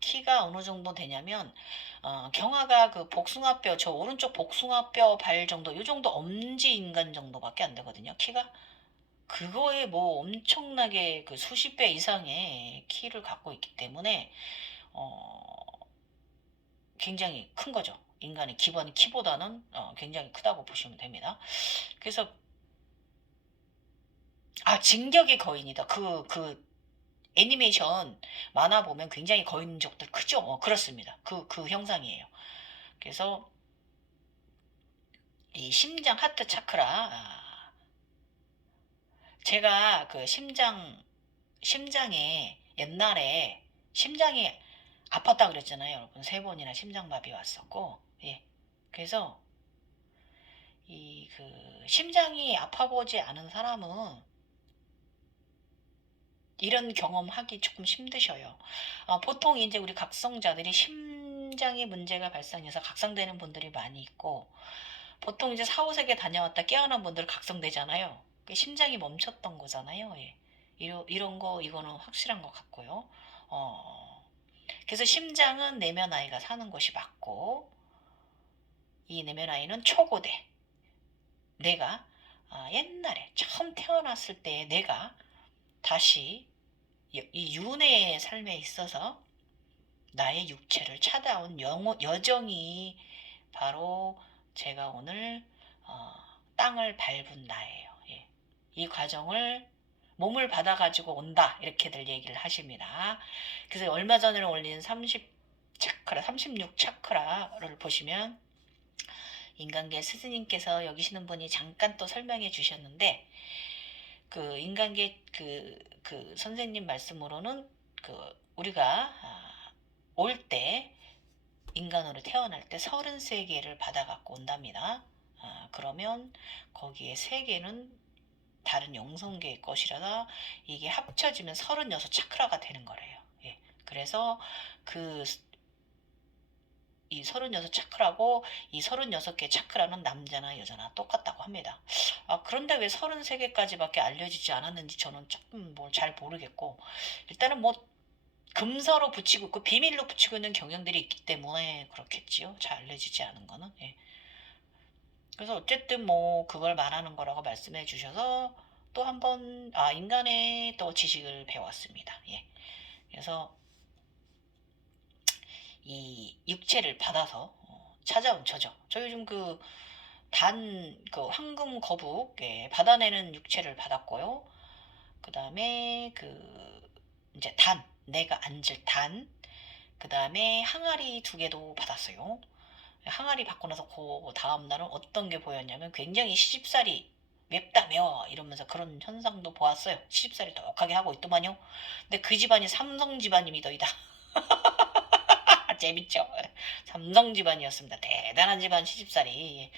키가 어느 정도 되냐면 경화가 그 복숭아뼈 저 오른쪽 복숭아뼈 발 정도 이 정도 엄지 인간 정도밖에 안 되거든요. 키가 그거에 뭐 엄청나게 그 수십 배 이상의 키를 갖고 있기 때문에 굉장히 큰 거죠. 인간의 기본 키보다는 굉장히 크다고 보시면 됩니다. 그래서 진격의 거인이다. 그 애니메이션 만화 보면 굉장히 거인족들 크죠. 그렇습니다. 그 형상이에요. 그래서 이 심장 하트 차크라 제가 그 심장에 옛날에 심장이 아팠다 그랬잖아요. 여러분 3번이나 심장마비 왔었고 예. 그래서 이 그 심장이 아파보지 않은 사람은 이런 경험하기 조금 힘드셔요. 보통 이제 우리 각성자들이 심장에 문제가 발생해서 각성되는 분들이 많이 있고 보통 이제 4, 5세계 다녀왔다 깨어난 분들 각성되잖아요. 심장이 멈췄던 거잖아요. 예. 이런 거 이거는 확실한 것 같고요. 그래서 심장은 내면 아이가 사는 곳이 맞고, 이 내면 아이는 초고대. 내가 옛날에 처음 태어났을 때 내가 다시 이 윤회의 삶에 있어서 나의 육체를 찾아온 여정이 바로 제가 오늘 땅을 밟은 나예요. 예. 이 과정을 몸을 받아가지고 온다 이렇게들 얘기를 하십니다. 그래서 얼마 전에 올린 36 차크라를 보시면 인간계 스승님께서 여기 계시는 분이 잠깐 또 설명해 주셨는데, 그 인간계 그 선생님 말씀으로는 우리가 올 때 인간으로 태어날 때 33개를 받아갖고 온답니다. 그러면 거기에 3개는 다른 영성계의 것이라서 이게 합쳐지면 36 차크라가 되는 거래요. 예. 그래서 이 36 차크라고, 이 36개 차크라는 남자나 여자나 똑같다고 합니다. 그런데 왜 33개까지밖에 알려지지 않았는지 저는 조금 잘 모르겠고, 일단은 금서로 붙이고 있고 비밀로 붙이고 있는 경향들이 있기 때문에 그렇겠지요. 잘 알려지지 않은 거는. 예. 그래서 어쨌든 그걸 말하는 거라고 말씀해 주셔서 또 한번 인간의 또 지식을 배웠습니다. 예. 그래서 이 육체를 받아서 찾아온 저죠. 저 요즘 황금 거북 받아내는 육체를 받았고요. 그 다음에 이제 내가 앉을 그 다음에 항아리 2개도 받았어요. 항아리 받고 나서 그 다음 날은 어떤 게 보였냐면 굉장히 시집살이 맵다며 이러면서 그런 현상도 보았어요. 시집살이 독하게 하고 있더만요. 근데 그 집안이 삼성 집안입니다이다. 재밌죠? 삼성 집안이었습니다. 대단한 집안 시집살이.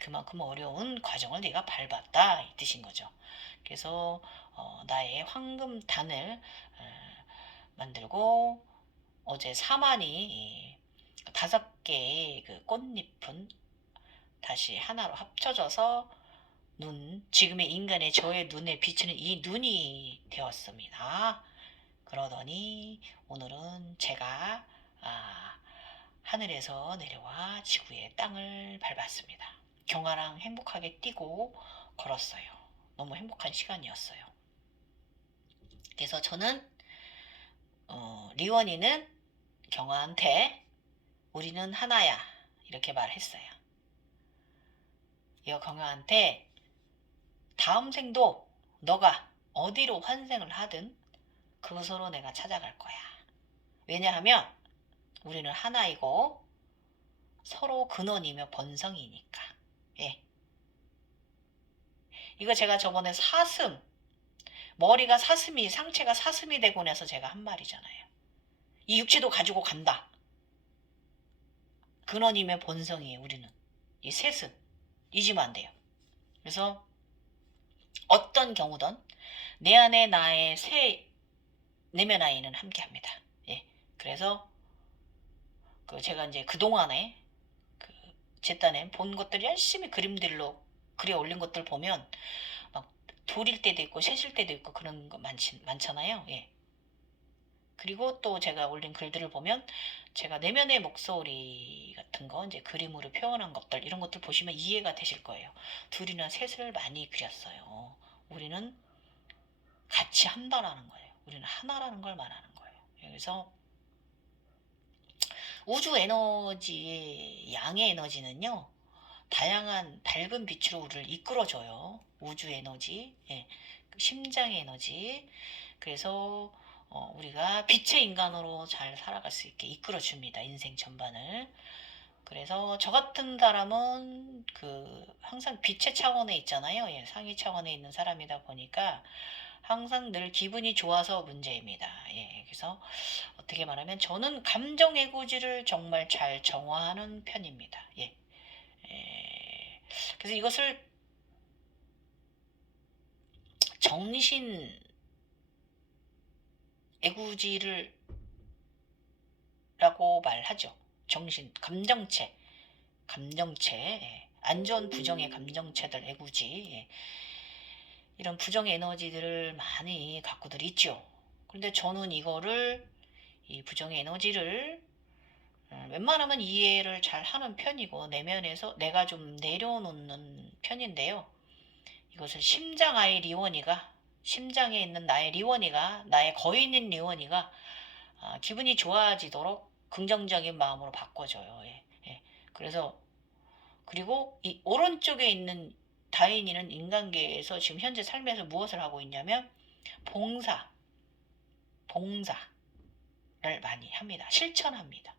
그만큼 어려운 과정을 네가 밟았다 이 뜻인 거죠. 그래서 나의 황금단을 만들고 어제 사만이 5개의 그 꽃잎은 다시 하나로 합쳐져서 지금의 인간의 저의 눈에 비치는 이 눈이 되었습니다. 그러더니 오늘은 제가 하늘에서 내려와 지구의 땅을 밟았습니다. 경아랑 행복하게 뛰고 걸었어요. 너무 행복한 시간이었어요. 그래서 저는 리원이는 경아한테 우리는 하나야 이렇게 말했어요. 이 경아한테 다음 생도 너가 어디로 환생을 하든 그곳으로 내가 찾아갈 거야. 왜냐하면 우리는 하나이고 서로 근원이며 본성이니까. 예. 이거 제가 저번에 머리가 상체가 사슴이 되고 나서 제가 한 말이잖아요. 이 육체도 가지고 간다. 근원이며 본성이에요, 우리는. 이 셋은 잊으면 안 돼요. 그래서 어떤 경우든 내 안에 나의 내면 아이는 함께 합니다. 예. 그래서 제가 이제 그동안에 제 딴에 본 것들 열심히 그림들로 그려 올린 것들 보면 막 둘일 때도 있고 셋일 때도 있고 그런 거 많잖아요. 예. 그리고 또 제가 올린 글들을 보면 제가 내면의 목소리 같은 거 이제 그림으로 표현한 것들 이런 것들 보시면 이해가 되실 거예요. 둘이나 셋을 많이 그렸어요. 우리는 같이 한다라는 거예요. 우리는 하나라는 걸 말하는 거예요. 그래서 우주 에너지의 양의 에너지는요. 다양한 밝은 빛으로 우리를 이끌어줘요. 우주 에너지, 예, 심장의 에너지. 그래서 우리가 빛의 인간으로 잘 살아갈 수 있게 이끌어줍니다. 인생 전반을. 그래서 저 같은 사람은 항상 빛의 차원에 있잖아요. 예, 상위 차원에 있는 사람이다 보니까 항상 늘 기분이 좋아서 문제입니다. 예, 그래서 어떻게 말하면 저는 감정 애고지를 정말 잘 정화하는 편입니다. 예. 그래서 이것을 정신 애구지를 라고 말하죠. 감정체, 안 좋은 부정의 감정체들, 애구지, 이런 부정의 에너지들을 많이 갖고들 있죠. 그런데 저는 이거를 이 부정의 에너지를 웬만하면 이해를 잘 하는 편이고 내면에서 내가 좀 내려놓는 편인데요. 이것을 심장아의 리원이가 심장에 있는 나의 리원이가 나의 거인인 리원이가 기분이 좋아지도록 긍정적인 마음으로 바꿔줘요. 예, 예. 그래서 그리고 이 오른쪽에 있는 다인이는 인간계에서 지금 현재 삶에서 무엇을 하고 있냐면 봉사를 많이 합니다. 실천합니다.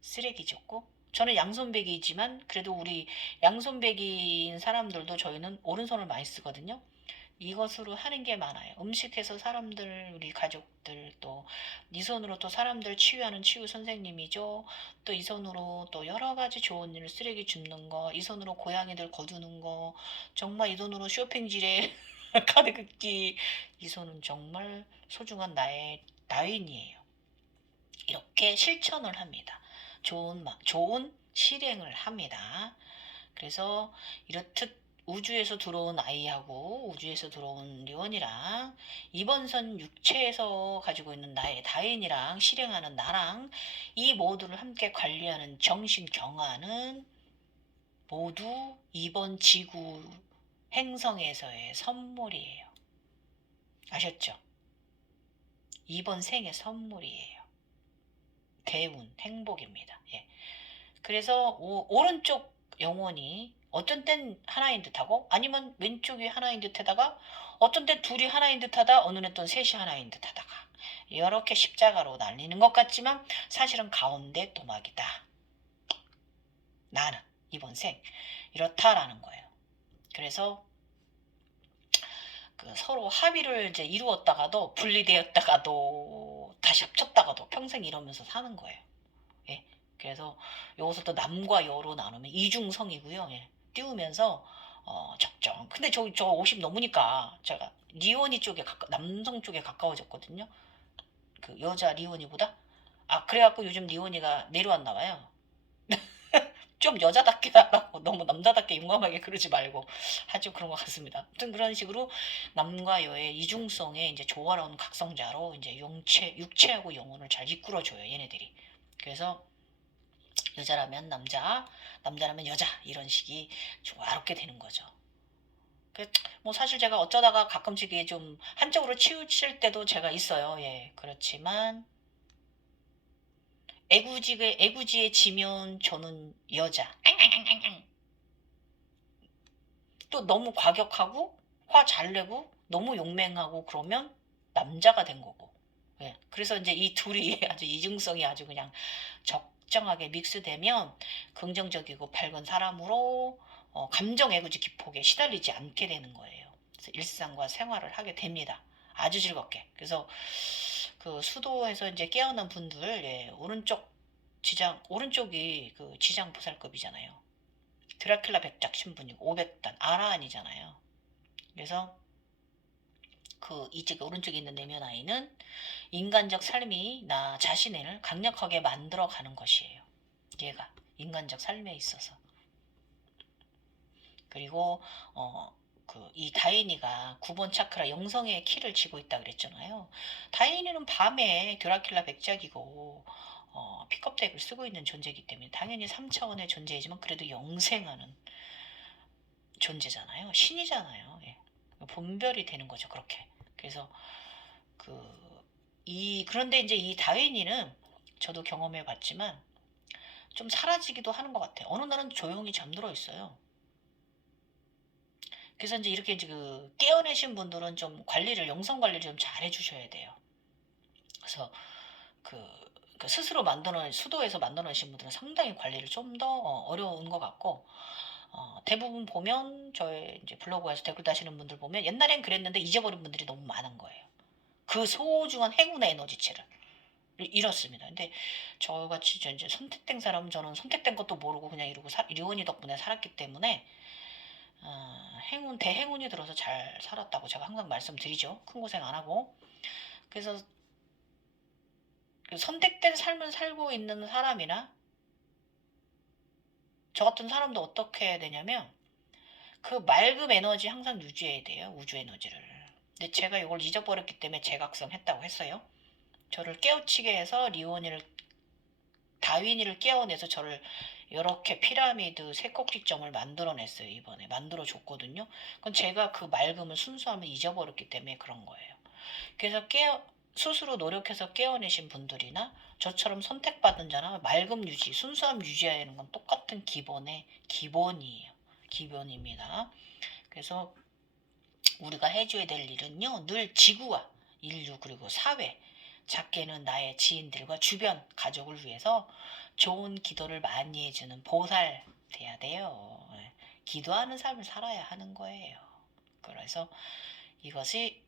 쓰레기 줍고 저는 양손배기이지만 그래도 우리 양손배기인 사람들도 저희는 오른손을 많이 쓰거든요. 이것으로 하는 게 많아요. 음식해서 사람들, 우리 가족들 또 이 손으로 또 사람들 치유하는 치유 선생님이죠. 또 이 손으로 또 여러 가지 좋은 일, 쓰레기 줍는 거, 이 손으로 고양이들 거두는 거, 정말 이 손으로 쇼핑지에 카드 긁기, 이 손은 정말 소중한 나의 나인이에요. 이렇게 실천을 합니다. 좋은 실행을 합니다. 그래서 이렇듯 우주에서 들어온 아이하고 우주에서 들어온 리원이랑 이번선 육체에서 가지고 있는 나의 다인이랑 실행하는 나랑 이 모두를 함께 관리하는 정신 경화는 모두 이번 지구 행성에서의 선물이에요. 아셨죠? 이번 생의 선물이에요. 대운, 행복입니다. 예. 그래서 오른쪽 영혼이 어떤 땐 하나인 듯하고 아니면 왼쪽이 하나인 듯하다가 어떤 땐 둘이 하나인 듯하다 어느 날 또 셋이 하나인 듯하다가 이렇게 십자가로 날리는 것 같지만 사실은 가운데 도막이다. 나는 이번 생 이렇다라는 거예요. 그래서 그 서로 합의를 이제 이루었다가도 분리되었다가도 다시 합쳤다가도 평생 이러면서 사는 거예요. 예. 그래서 요것을 또 남과 여로 나누면 이중성이고요. 예. 띄우면서 적정. 근데 저 50 넘으니까 제가 리오니 쪽에 남성 쪽에 가까워졌거든요. 그 여자 리오니보다. 그래갖고 요즘 리오니가 내려왔나 봐요. 좀 여자답게 하라고 너무 남자답게 용감하게 그러지 말고 아주 그런 것 같습니다. 아무튼 그런 식으로 남과 여의 이중성의 이제 조화로운 각성자로 이제 육체하고 영혼을 잘 이끌어줘요 얘네들이. 그래서 여자라면 남자, 남자라면 여자 이런 식이 조화롭게 되는 거죠. 뭐 사실 제가 어쩌다가 가끔씩 좀 한쪽으로 치우칠 때도 제가 있어요. 예, 그렇지만 애구지에 지면 저는 여자. 또 너무 과격하고 화 잘 내고 너무 용맹하고 그러면 남자가 된 거고. 예, 그래서 이제 이 둘이 아주 이중성이 아주 그냥 적정하게 믹스되면 긍정적이고 밝은 사람으로 감정 애구지 기폭에 시달리지 않게 되는 거예요. 그래서 일상과 생활을 하게 됩니다. 아주 즐겁게. 그래서 그 수도에서 이제 깨어난 분들, 예, 오른쪽이 그 지장 보살급이잖아요. 드라큘라 백작 신분이고 500단 아라한이잖아요. 그래서 그 이쪽 오른쪽에 있는 내면 아이는 인간적 삶이 나 자신을 강력하게 만들어 가는 것이에요. 얘가 인간적 삶에 있어서. 그리고 이 다인이가 9번 차크라 영성의 키를 쥐고 있다 그랬잖아요. 다인이는 밤에 드라큘라 백작이고 픽업덱을 쓰고 있는 존재이기 때문에 당연히 3차원의 존재이지만 그래도 영생하는 존재잖아요. 신이잖아요. 예. 본별이 되는 거죠. 그렇게. 그래서 그런데 이제 이 다윈이는 저도 경험해 봤지만 좀 사라지기도 하는 것 같아요. 어느 날은 조용히 잠들어 있어요. 그래서 이제 이렇게 이제 그 깨어내신 분들은 좀 영성 관리를 좀 잘 해주셔야 돼요. 그래서 그 스스로 수도에서 만들어내신 분들은 상당히 관리를 좀 더 어려운 것 같고, 대부분 보면 저의 이제 블로그에서 댓글 다시는 분들 보면 옛날엔 그랬는데 잊어버린 분들이 너무 많은 거예요. 그 소중한 행운의 에너지체를 잃었습니다. 근데 저같이 이제 선택된 사람은 저는 선택된 것도 모르고 그냥 이러고 리원이 덕분에 살았기 때문에 대행운이 들어서 잘 살았다고 제가 항상 말씀드리죠. 큰 고생 안 하고. 그래서 그 선택된 삶을 살고 있는 사람이나 저 같은 사람도 어떻게 해야 되냐면 그 맑음 에너지 항상 유지해야 돼요. 우주 에너지를. 근데 제가 이걸 잊어버렸기 때문에 재각성했다고 했어요. 저를 깨우치게 해서 다윈이를 깨워내서 저를 이렇게 피라미드 세꼭지점을 만들어냈어요. 이번에 만들어줬거든요. 그건 제가 그 맑음을 순수함을 잊어버렸기 때문에 그런 거예요. 그래서 스스로 노력해서 깨어내신 분들이나 저처럼 선택받은 자나 맑음 유지, 순수함 유지하는 건 똑같은 기본이에요. 기본입니다. 그래서 우리가 해줘야 될 일은요, 늘 지구와 인류 그리고 사회, 작게는 나의 지인들과 주변 가족을 위해서 좋은 기도를 많이 해주는 보살 돼야 돼요. 기도하는 삶을 살아야 하는 거예요. 그래서 이것이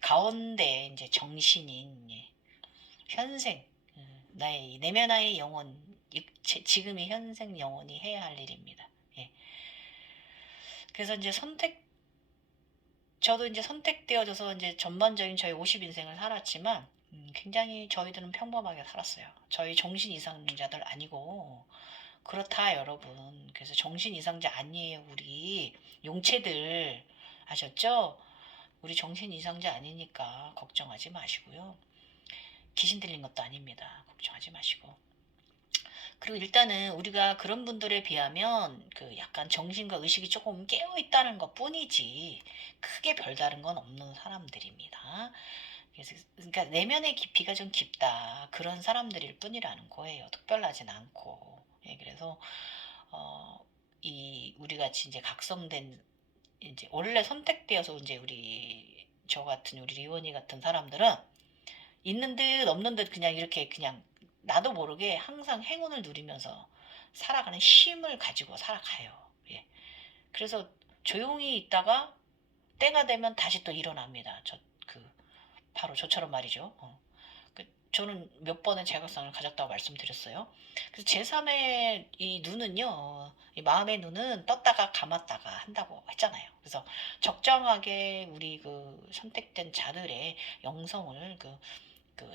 가운데 이제 정신인 현생, 나의 내면의 영혼, 지금의 현생 영혼이 해야 할 일입니다. 예. 그래서 이제 저도 이제 선택되어져서 이제 전반적인 저희 50인생을 살았지만, 굉장히 저희들은 평범하게 살았어요. 저희 정신 이상자들 아니고, 그렇다, 여러분. 그래서 정신 이상자 아니에요, 우리. 용체들. 아셨죠? 우리 정신 이상자 아니니까 걱정하지 마시고요. 귀신 들린 것도 아닙니다. 걱정하지 마시고. 그리고 일단은 우리가 그런 분들에 비하면 그 약간 정신과 의식이 조금 깨어 있다는 것 뿐이지 크게 별다른 건 없는 사람들입니다. 그래서 그러니까 내면의 깊이가 좀 깊다 그런 사람들일 뿐이라는 거예요. 특별하진 않고. 예, 그래서 어, 이 우리 같이 이제 각성된 이제 원래 선택되어서 이제 저 같은 우리 리원이 같은 사람들은 있는 듯 없는 듯 그냥 이렇게 그냥 나도 모르게 항상 행운을 누리면서 살아가는 힘을 가지고 살아가요. 예. 그래서 조용히 있다가 때가 되면 다시 또 일어납니다. 바로 저처럼 말이죠. 저는 몇 번의 제각성을 가졌다고 말씀드렸어요. 그래서 제3의 이 눈은요, 이 마음의 눈은 떴다가 감았다가 한다고 했잖아요. 그래서 적정하게 우리 그 선택된 자들의 영성을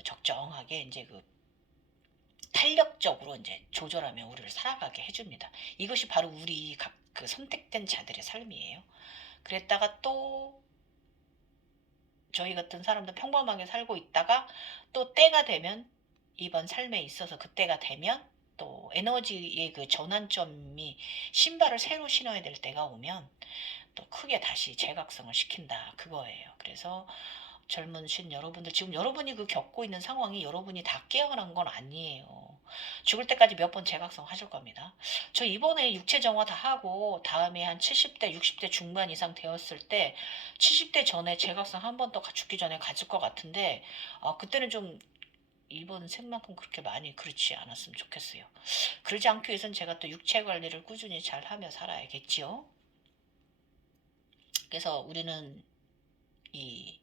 적정하게 이제 탄력적으로 이제 조절하며 우리를 살아가게 해줍니다. 이것이 바로 우리 각 그 선택된 자들의 삶이에요. 그랬다가 또 저희 같은 사람들 평범하게 살고 있다가 또 때가 되면 이번 삶에 있어서 그때가 되면 또 에너지의 그 전환점이 신발을 새로 신어야 될 때가 오면 또 크게 다시 재각성을 시킨다 그거예요. 그래서 젊으신 여러분들 지금 여러분이 겪고 있는 상황이 여러분이 다 깨어난 건 아니에요. 죽을 때까지 몇 번 재각성 하실 겁니다. 저 이번에 육체 정화 다 하고 다음에 한 70대 60대 중반 이상 되었을 때 70대 전에 재각성 한 번 더 죽기 전에 가질 것 같은데 그때는 좀 이번 생만큼 그렇게 많이 그렇지 않았으면 좋겠어요. 그러지 않기 위해서는 제가 또 육체 관리를 꾸준히 잘 하며 살아야겠지요. 그래서 우리는 이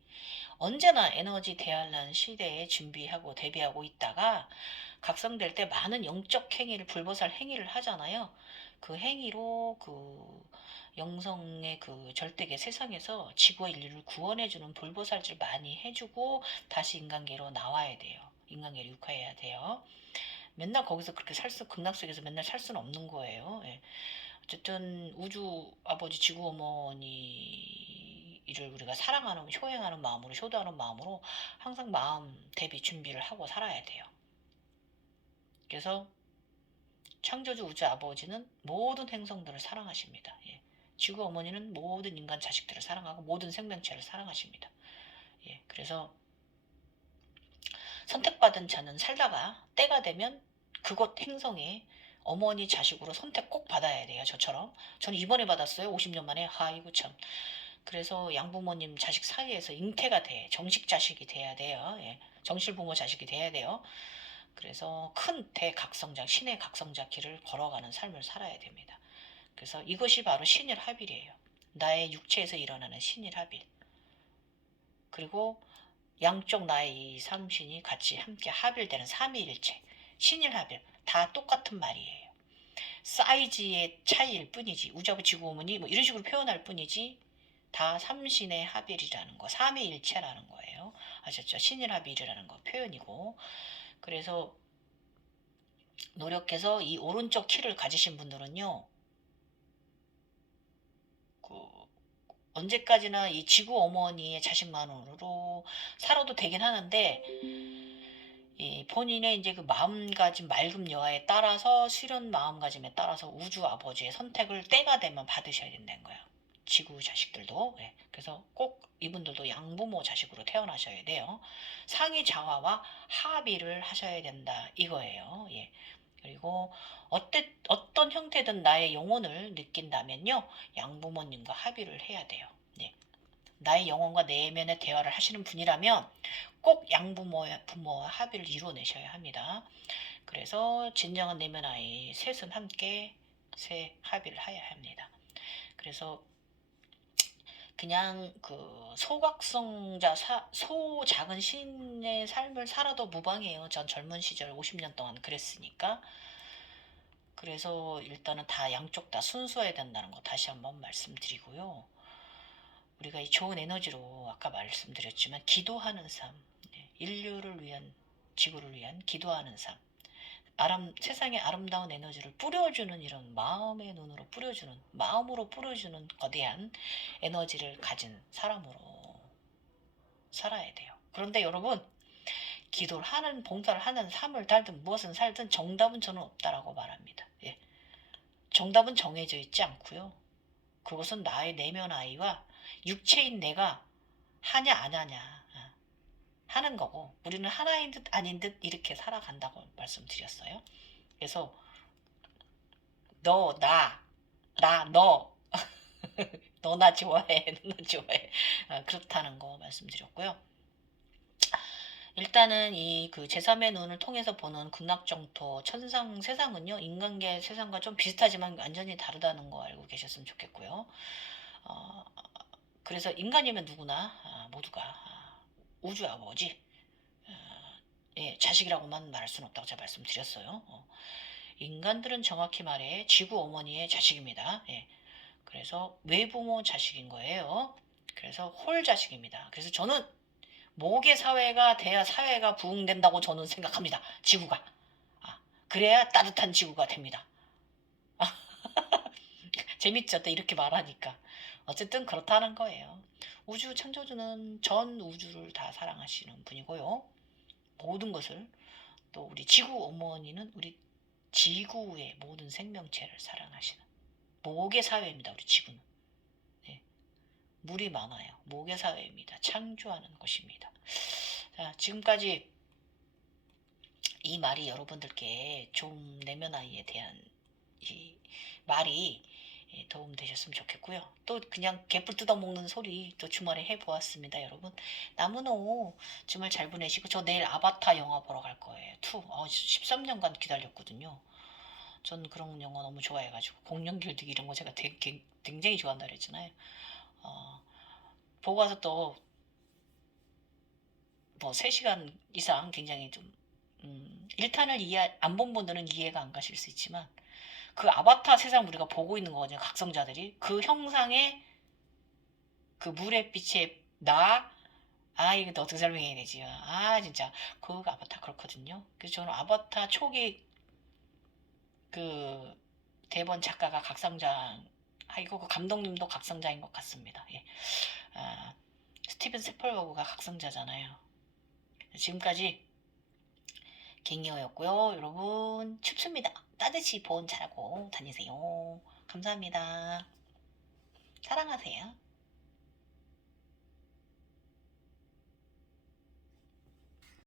언제나 에너지 대환란 시대에 준비하고 대비하고 있다가 각성될 때 많은 영적 행위를 불보살 행위를 하잖아요. 그 행위로 영성의 그 절대계 세상에서 지구와 인류를 구원해주는 불보살질 많이 해주고 다시 인간계로 나와야 돼요. 인간계로 육화해야 돼요. 맨날 거기서 그렇게 극락 속에서 맨날 살 수는 없는 거예요. 예. 어쨌든 우주 아버지 지구 어머니를 우리가 사랑하는 효행하는 마음으로 효도하는 마음으로 항상 마음 대비 준비를 하고 살아야 돼요. 그래서 창조주 우주 아버지는 모든 행성들을 사랑하십니다. 예. 지구 어머니는 모든 인간 자식들을 사랑하고 모든 생명체를 사랑하십니다. 예. 그래서 선택받은 자는 살다가 때가 되면 그곳 행성에 어머니 자식으로 선택 꼭 받아야 돼요. 저처럼. 저는 이번에 받았어요. 50년 만에. 아이고 참. 그래서 양부모님 자식 사이에서 잉태가 돼. 정식 자식이 돼야 돼요. 예. 정실 부모 자식이 돼야 돼요. 그래서 큰 대각성자, 신의 각성자 길을 걸어가는 삶을 살아야 됩니다. 그래서 이것이 바로 신일합일이에요. 나의 육체에서 일어나는 신일합일. 그리고 양쪽 나의 이 삼신이 같이 함께 합일되는 삼위일체. 신일합일. 다 똑같은 말이에요. 사이즈의 차이일 뿐이지. 우주하고 지구오문이 뭐 이런 식으로 표현할 뿐이지 다 삼신의 합일이라는 거, 삼위일체라는 거예요. 아셨죠? 신일합일이라는 거 표현이고. 그래서 노력해서 이 오른쪽 키를 가지신 분들은요. 그 언제까지나 이 지구 어머니의 자식만으로 살아도 되긴 하는데 이 본인의 이제 그 마음가짐, 맑음 여하에 따라서 실현 마음가짐에 따라서 우주 아버지의 선택을 때가 되면 받으셔야 된다는 거예요. 지구 자식들도. 예. 그래서 꼭 이분들도 양부모 자식으로 태어나셔야 돼요. 상위 자화와 합의를 하셔야 된다 이거예요. 예. 그리고 어떤 형태든 나의 영혼을 느낀다면요, 양부모님과 합의를 해야 돼요. 예. 나의 영혼과 내면의 대화를 하시는 분이라면 꼭 부모와 합의를 이루어내셔야 합니다. 그래서 진정한 내면 아이 셋은 함께 새 합의를 해야 합니다. 그래서 그냥 그 소각성자 작은 신의 삶을 살아도 무방해요. 전 젊은 시절 50년 동안 그랬으니까. 그래서 일단은 다 양쪽 다 순수해야 된다는 거 다시 한번 말씀드리고요. 우리가 이 좋은 에너지로 아까 말씀드렸지만 기도하는 삶, 인류를 위한, 지구를 위한 기도하는 삶, 세상에 아름다운 에너지를 뿌려주는 이런 마음의 눈으로 뿌려주는, 마음으로 뿌려주는 거대한 에너지를 가진 사람으로 살아야 돼요. 그런데 여러분, 기도를 하는, 봉사를 하는, 삶을 달든 무엇을 살든 정답은 저는 없다라고 말합니다. 예. 정답은 정해져 있지 않고요. 그것은 나의 내면 아이와 육체인 내가 하냐 안 하냐 하는 거고, 우리는 하나인 듯 아닌 듯 이렇게 살아간다고 말씀드렸어요. 그래서 너, 너, 너나 좋아해, 너나 좋아해. 그렇다는 거 말씀드렸고요. 일단은 이 그 제3의 눈을 통해서 보는 극락정토 천상 세상은요, 인간계 세상과 좀 비슷하지만 완전히 다르다는 거 알고 계셨으면 좋겠고요. 어, 그래서 인간이면 누구나 모두가 우주 아버지 예, 자식이라고만 말할 수는 없다고 제가 말씀드렸어요. 인간들은 정확히 말해 지구 어머니의 자식입니다. 예, 그래서 외부모 자식인 거예요. 그래서 홀 자식입니다. 그래서 저는 모계 사회가 돼야 사회가 부흥된다고 저는 생각합니다. 지구가. 그래야 따뜻한 지구가 됩니다. 재밌죠? 또 이렇게 말하니까. 어쨌든 그렇다는 거예요. 우주 창조주는 전 우주를 다 사랑하시는 분이고요. 모든 것을, 또 우리 지구 어머니는 우리 지구의 모든 생명체를 사랑하시는 모계 사회입니다. 우리 지구는. 네. 물이 많아요. 모계 사회입니다. 창조하는 것입니다. 자, 지금까지 이 말이 여러분들께 좀 내면 아이에 대한 이 말이 도움 되셨으면 좋겠고요. 또 그냥 개뿔 뜯어먹는 소리 또 주말에 해보았습니다, 여러분. 나무노 주말 잘 보내시고 저 내일 아바타 영화 보러 갈 거예요. 13년간 기다렸거든요. 전 그런 영화 너무 좋아해가지고 공룡길드기 이런 거 제가 굉장히 좋아한다 그랬잖아요. 보고 와서 또 뭐 3시간 이상 굉장히 좀 1탄을 안 본 분들은 이해가 안 가실 수 있지만 그 아바타 세상 우리가 보고 있는 거거든요. 각성자들이 그 형상에 그 물의 빛에 이거 어떻게 설명해야 되지? 진짜 그 아바타 그렇거든요. 그래서 저는 아바타 초기 그 대본 작가가 각성자, 그 감독님도 각성자인 것 같습니다. 예. 스티븐 스필버그가 각성자잖아요. 지금까지 갱이어였고요. 여러분 춥습니다. 따뜻이 보온 잘하고 다니세요. 감사합니다. 사랑하세요.